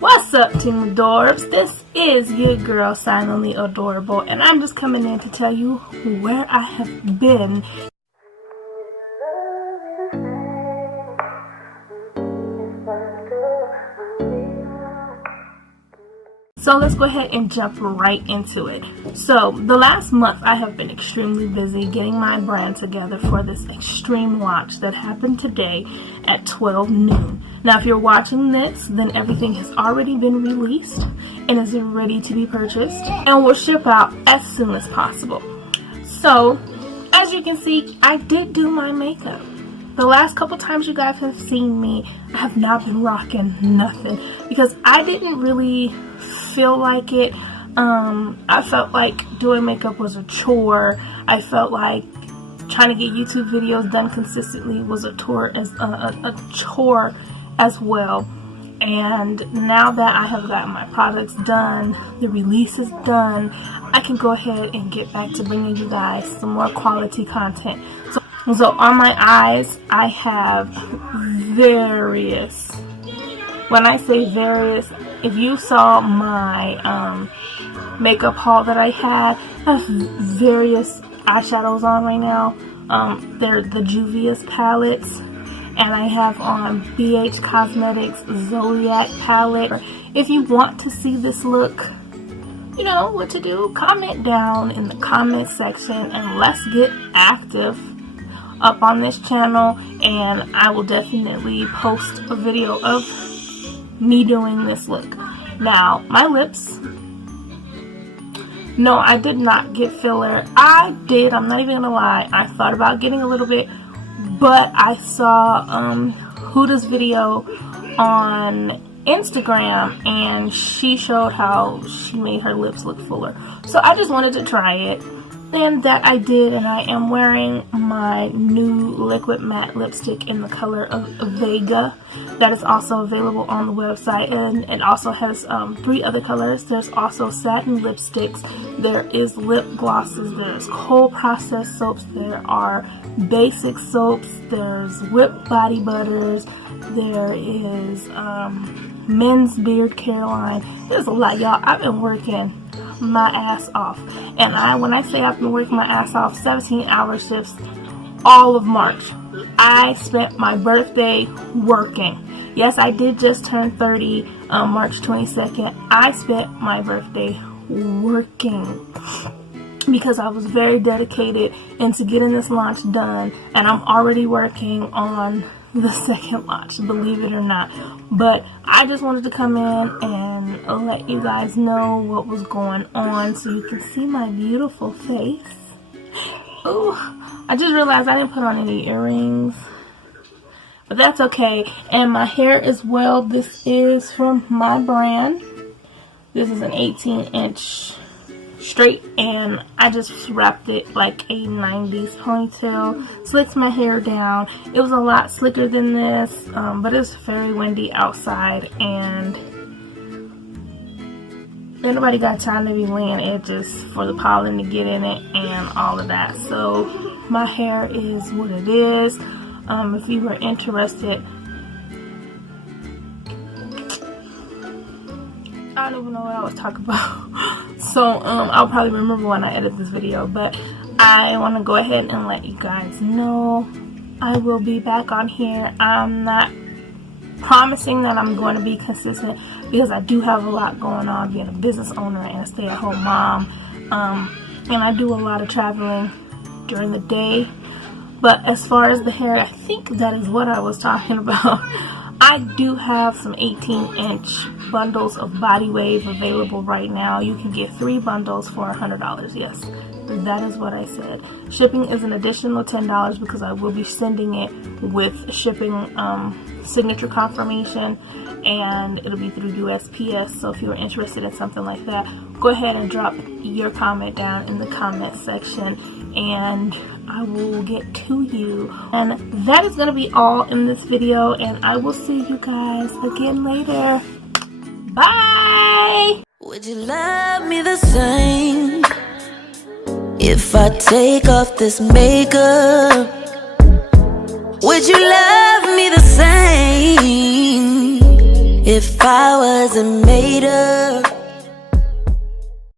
What's up, Team Adorbs? This is your girl, Silently Adorable, and I'm just coming in to tell you where I have been. So let's go ahead and jump right into it. So the last month I have been extremely busy getting my brand together for this extreme launch that happened today at 12 noon. Now if you're watching this, then everything has already been released and is ready to be purchased and will ship out as soon as possible. So as you can see, I did do my makeup. The last couple times you guys have seen me, I have not been rocking nothing because I didn't really feel like it. I felt like doing makeup was a chore. I felt like trying to get YouTube videos done consistently was a chore as well. And now that I have gotten my products done, the release is done, I can go ahead and get back to bringing you guys some more quality content. So on my eyes, I have various. When I say various, if you saw my makeup haul that I had, I have various eyeshadows on right now. They're the Juvias palettes, and I have on BH Cosmetics Zodiac palette. If you want to see this look, you know what to do. Comment down in the comment section and let's get active up on this channel, and I will definitely post a video of me doing this look. Now my lips, no, I did not get filler. I'm not even gonna lie, I thought about getting a little bit, but I saw Huda's video on Instagram and she showed how she made her lips look fuller, so I just wanted to try it. And that I did, and I am wearing my new liquid matte lipstick in the color of Vega. That is also available on the website, and it also has 3 other colors. There's also satin lipsticks, there is lip glosses, there's cold processed soaps, there are basic soaps, there's whipped body butters, there is men's beard care line. There's a lot, y'all. I've been working my ass off, and when I say I've been working my ass off, 17-hour shifts all of March. I spent my birthday working. Yes, I did just turn 30 March 22nd. I spent my birthday working because I was very dedicated into getting this launch done, and I'm already working on the second launch, believe it or not. But I just wanted to come in and let you guys know what was going on so you can see my beautiful face. Oh, I just realized I didn't put on any earrings, but that's okay. And my hair as well, this is from my brand. This is an 18-inch straight, and I just wrapped it like a 90s ponytail, slicked my hair down. It was a lot slicker than this, but it's very windy outside, and ain't nobody got time to be laying edges for the pollen to get in it and all of that. So my hair is what it is. If you were interested, I don't even know what I was talking about. So I'll probably remember when I edit this video, but I want to go ahead and let you guys know I will be back on here. I'm not promising that I'm going to be consistent because I do have a lot going on, being a business owner and a stay-at-home mom, and I do a lot of traveling during the day. But as far as the hair, I think that is what I was talking about. I do have some 18-inch bundles of Body Wave available right now. You can get 3 bundles for $100. Yes, that is what I said. Shipping is an additional $10 because I will be sending it with shipping signature confirmation, and it'll be through USPS. So if you're interested in something like that, go ahead and drop your comment down in the comment section, and I will get to you. And that is going to be all in this video, and I will see you guys again later. Bye! Would you love me the same if I take off this makeup? Would you love me the same If I wasn't made of